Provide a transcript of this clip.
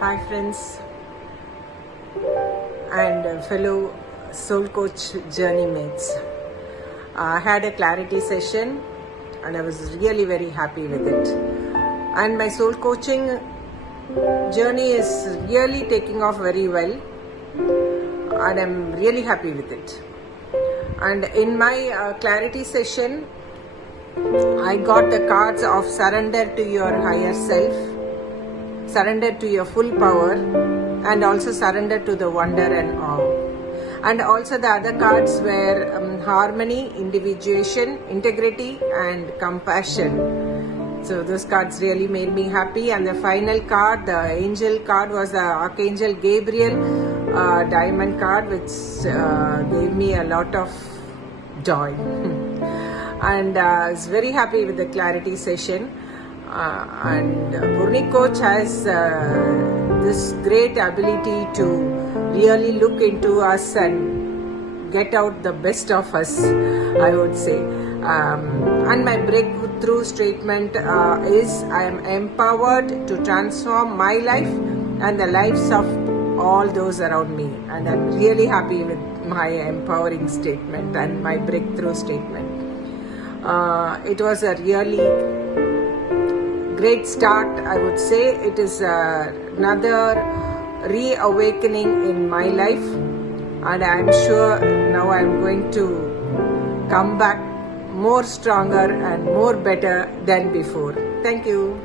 Hi friends and fellow soul coach journey mates. I had a clarity session and I was really very happy with it. And my soul coaching journey is really taking off very well and I'm really happy with it. And in my clarity session, I got the cards of surrender to your higher self, surrender to your full power, and also surrender to the wonder and awe. And also the other cards were harmony, individuation, integrity and compassion. So those cards really made me happy. And the final card, the angel card, was the Archangel Gabriel diamond card, which gave me a lot of joy. And I was very happy with the clarity session. And Poorani coach has this great ability to really look into us and get out the best of us, I would say. And my breakthrough statement is, I am empowered to transform my life and the lives of all those around me. And I'm really happy with my empowering statement and my breakthrough statement. It was a really great start, I would say. It is another reawakening in my life, and I'm sure now I'm going to come back more stronger and more better than before. Thank you.